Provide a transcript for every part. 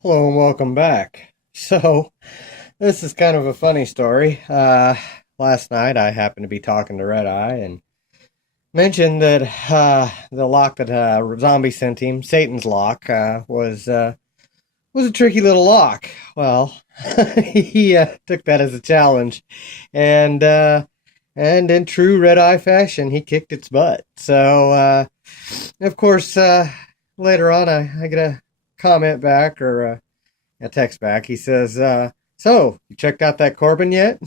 Hello and welcome back. So, this is kind of a funny story. Last night I happened to be talking to REDEYE and mentioned that the lock that Zombie sent him, Satan's lock, was a tricky little lock. Well, he took that as a challenge, and in true REDEYE fashion, he kicked its butt. So, of course, later on I get a comment back or a text back. He says, "So you checked out that Corbin yet?"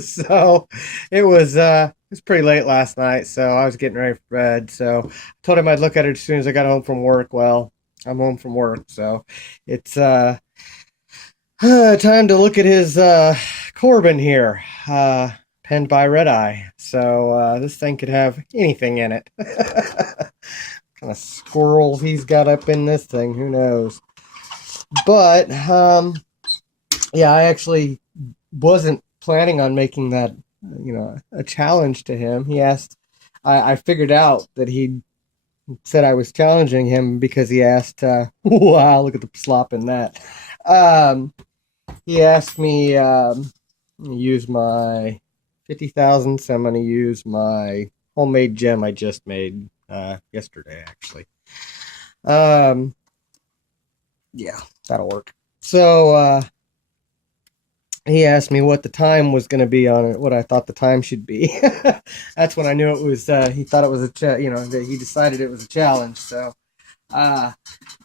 So it was pretty late last night, so I was getting ready for bed. So I told him I'd look at it as soon as I got home from work. Well, I'm home from work, so it's time to look at his Corbin here, penned by REDEYE. So this thing could have anything in it. Kind of squirrels he's got up in this thing, who knows? But yeah, I actually wasn't planning on making that, a challenge to him. He asked, I figured out that he said I was challenging him because he asked, wow, look at the slop in that. Um, he asked me, use my 50,000, so I'm going to use my homemade gem I just made yesterday, actually. Um, yeah, that'll work. So, he asked me what the time was going to be on it, what I thought the time should be. That's when I knew it was. He thought it was that he decided it was a challenge. So, uh,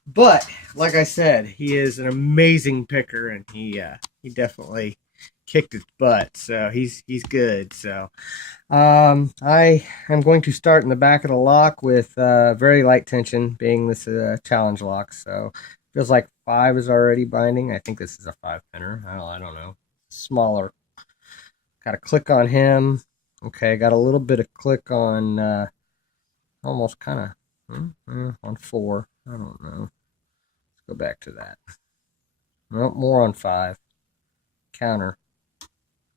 but like I said, he is an amazing picker, and he definitely kicked its butt. So he's good. So, I am going to start in the back of the lock with very light tension, being this challenge lock. So feels like five is already binding. I think this is a five pinner. I don't know. Smaller. Got a click on him. Okay, got a little bit of click on almost kind of on four. I don't know. Let's go back to that. Nope, more on five. Counter.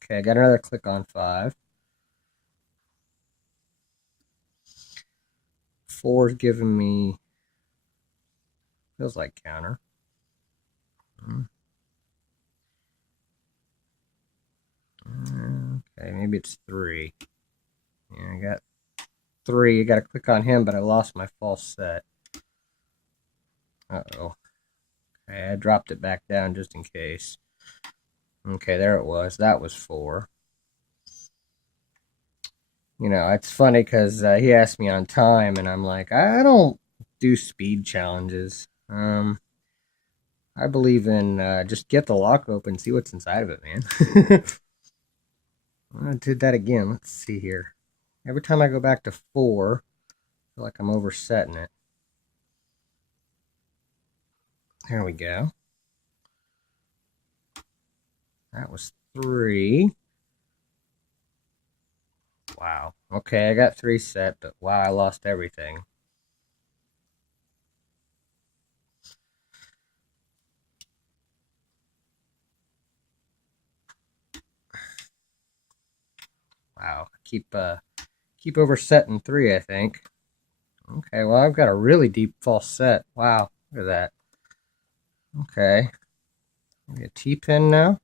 Okay, I got another click on five. Four's giving me feels like counter. Okay, maybe it's three. Yeah, I got three. I got to click on him, but I lost my false set. Uh-oh. Okay, I dropped it back down just in case. Okay, there it was. That was four. It's funny because he asked me on time, and I'm like, I don't do speed challenges. I believe in just get the lock open, see what's inside of it, man. I did that again. Let's see here. Every time I go back to four, I feel like I'm oversetting it. There we go. That was three. Wow. Okay, I got three set, but wow, I lost everything. Wow. Keep oversetting three, I think. Okay, well I've got a really deep false set. Wow, look at that. Okay. Maybe a T-pin now.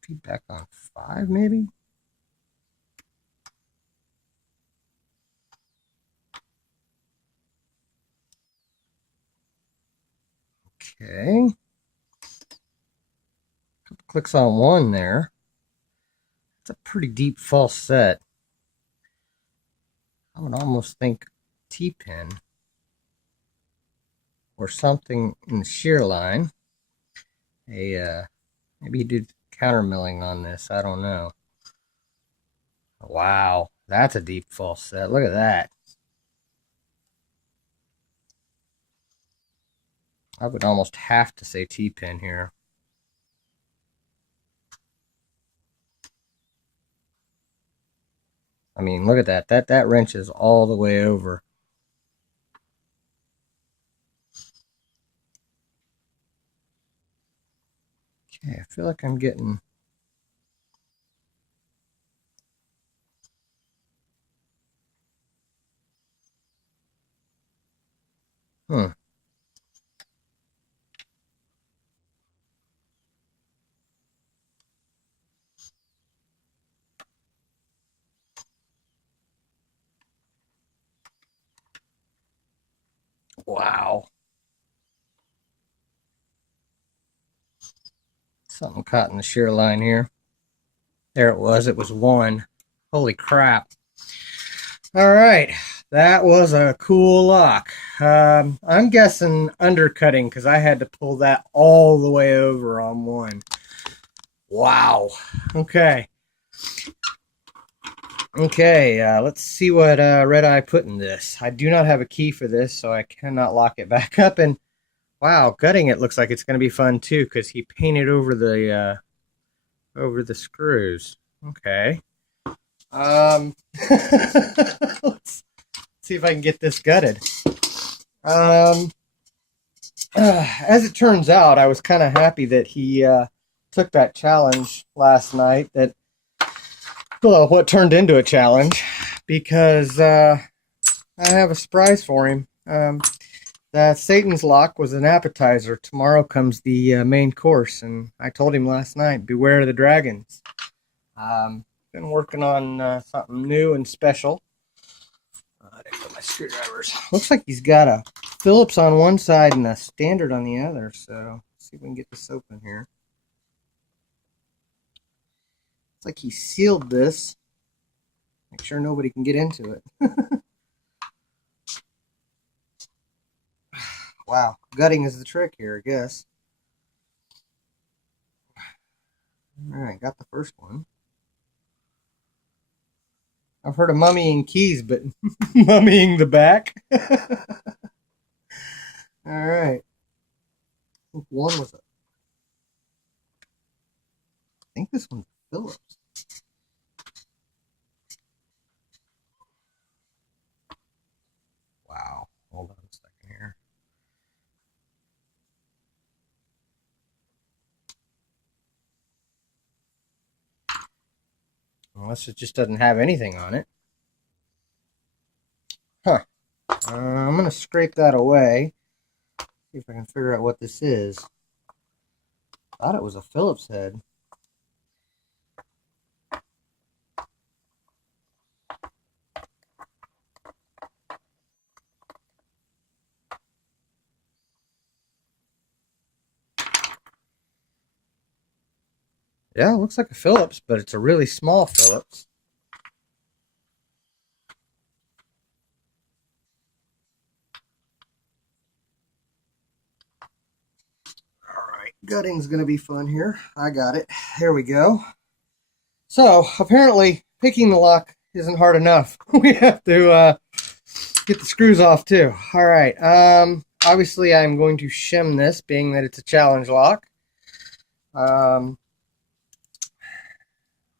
Feedback on five, maybe? Okay. Couple clicks on one there. It's a pretty deep false set. I would almost think T-pin or something in the shear line. Maybe he did counter milling on this. I don't know. Wow, that's a deep false set. Look at that. I would almost have to say T-pin here. I mean, look at that. That wrench is all the way over. Okay, I feel like I'm getting Hmm. Wow. Something caught in the shear line here. There it was. It was one. Holy crap. All right. That was a cool lock. I'm guessing undercutting because I had to pull that all the way over on one. Wow. Okay. Okay, let's see what REDEYE put in this. I do not have a key for this, so I cannot lock it back up. And wow, gutting it looks like it's going to be fun too because he painted over the screws. Okay. Um, let's see if I can get this gutted. Um, as it turns out, I was kind of happy that he took that challenge last night. Well, what turned into a challenge because I have a surprise for him. That Satan's Lock was an appetizer. Tomorrow comes the main course, and I told him last night, beware the dragons. Been working on something new and special. I didn't put my screwdrivers. Looks like he's got a Phillips on one side and a standard on the other, so let's see if we can get this open here. It's like he sealed this. Make sure nobody can get into it. Wow, gutting is the trick here, I guess. All right, got the first one. I've heard of mummying keys, but mummying the back? All right. I think one was I think this one's Phillips. Wow. Hold on a second here. Unless it just doesn't have anything on it. Huh. I'm going to scrape that away. See if I can figure out what this is. Thought it was a Phillips head. Yeah, it looks like a Phillips, but it's a really small Phillips. Alright, gutting's going to be fun here. I got it. There we go. So, apparently, picking the lock isn't hard enough. We have to get the screws off, too. Alright, obviously I'm going to shim this, being that it's a challenge lock.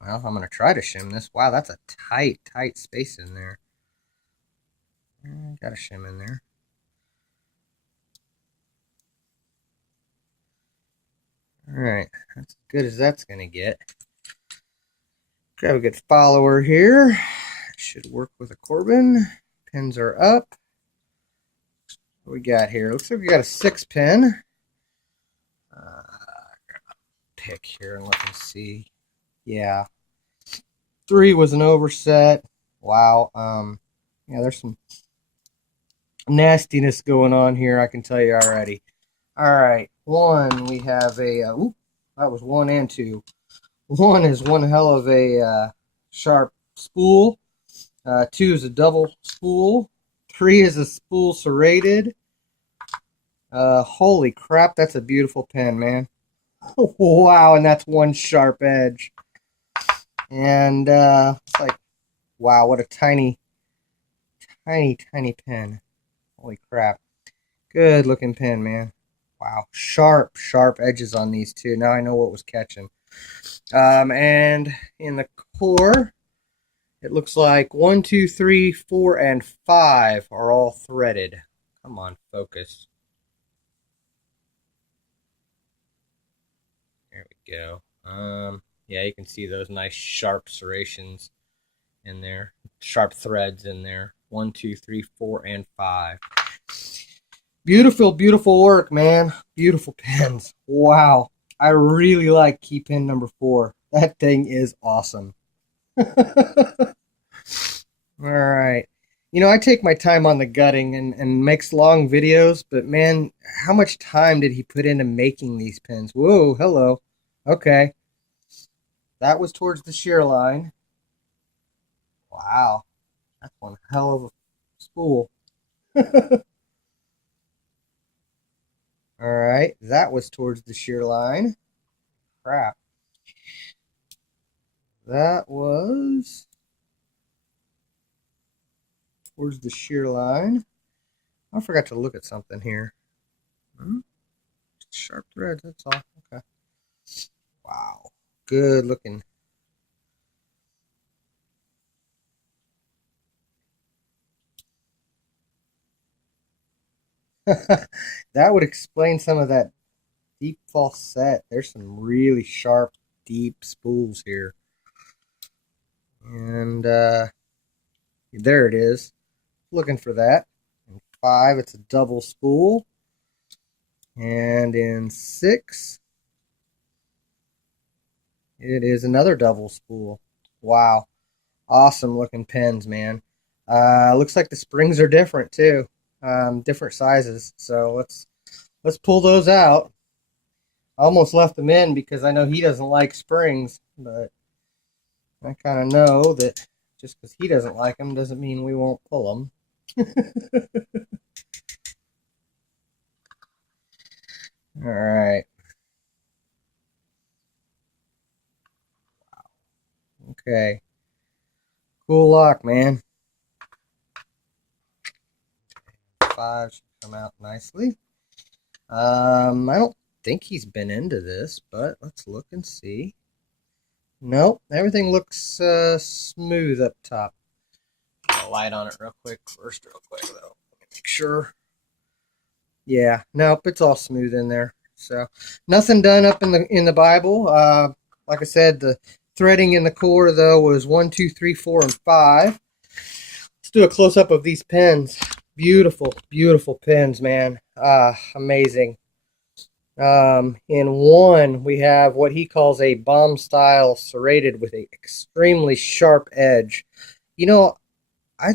Well, I'm going to try to shim this. Wow, that's a tight space in there. Got a shim in there. Alright, that's as good as that's going to get. Grab a good follower here. Should work with a Corbin. Pins are up. What we got here? Looks like we got a 6-pin. Pick here and let me see. Yeah. 3 was an overset. Wow. Yeah, there's some nastiness going on here, I can tell you already. Alright, 1, we have a, that was 1 and 2. 1 is one hell of a sharp spool. 2 is a double spool. 3 is a spool serrated. Holy crap, that's a beautiful pen, man. Wow, and that's one sharp edge. And it's like, wow, what a tiny pen. Holy crap. Good looking pen, man. Wow, sharp edges on these two. Now I know what was catching. And in the core, it looks like 1, 2, 3, 4, and 5 are all threaded. Come on, focus. There we go. Yeah, you can see those nice sharp serrations in there. Sharp threads in there. 1, 2, 3, 4, and 5. Beautiful, beautiful work, man. Beautiful pens. Wow. I really like key pin number 4. That thing is awesome. All right. You know, I take my time on the gutting and makes long videos, but man, how much time did he put into making these pins? Whoa, hello. Okay. That was towards the shear line. Wow. That's one hell of a spool. All right. That was towards the shear line. Crap. That was towards the shear line. I forgot to look at something here. Sharp threads, that's all. Okay. Wow. Good looking. That would explain some of that deep falset. There's some really sharp, deep spools here. And there it is. Looking for that. In 5, it's a double spool. And in 6, it is another double spool. Wow. Awesome looking pens, man. Looks like the springs are different too. Different sizes. So let's pull those out. I almost left them in because I know he doesn't like springs, but I kind of know that just because he doesn't like them doesn't mean we won't pull them. All right. Okay. Cool lock, man. 5 should come out nicely. I don't think he's been into this, but let's look and see. Nope, everything looks smooth up top. I'll light on it real quick first, though. Let me make sure. Yeah, nope, it's all smooth in there. So nothing done up in the Bible. Like I said, the threading in the core though was 1, 2, 3, 4, and 5. Let's do a close up of these pens. Beautiful, beautiful pens, man. Amazing. In 1, we have what he calls a bomb style serrated with an extremely sharp edge. You know, I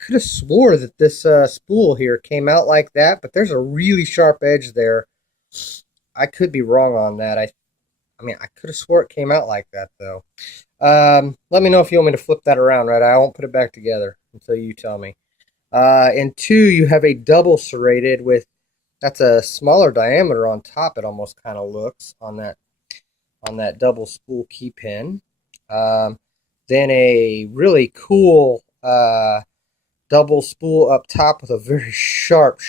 could have swore that this spool here came out like that, but there's a really sharp edge there. I could be wrong on that. I mean, I could have swore it came out like that, though. Let me know if you want me to flip that around, right? I won't put it back together until you tell me. In 2, you have a double serrated with, that's a smaller diameter on top, it almost kind of looks, on that double spool key pin. Then a really cool double spool up top with a very sharp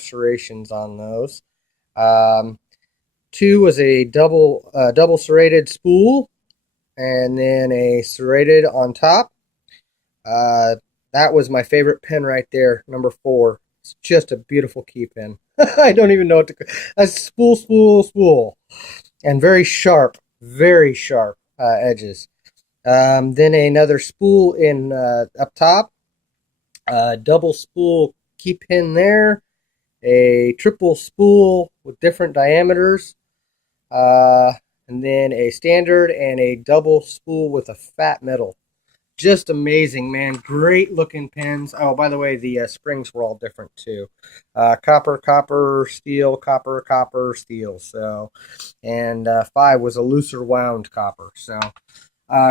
serrations on those. 2 was a double serrated spool, and then a serrated on top. That was my favorite pen right there, number 4. It's just a beautiful key pen. I don't even know what to call it. A spool, and very sharp edges. Then another spool in up top. Double spool key pin there, a triple spool with different diameters, and then a standard and a double spool with a fat middle. Just amazing, man. Great looking pens. Oh, by the way, the springs were all different too. Copper, steel, copper, steel. So, and 5 was a looser wound copper. So,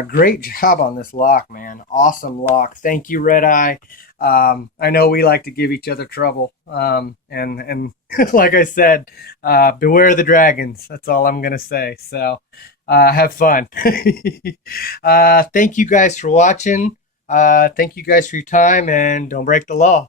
great job on this lock, man. Awesome lock. Thank you, REDEYE. I know we like to give each other trouble. And like I said, beware the dragons. That's all I'm going to say. So have fun. Thank you guys for watching. Thank you guys for your time, and don't break the law.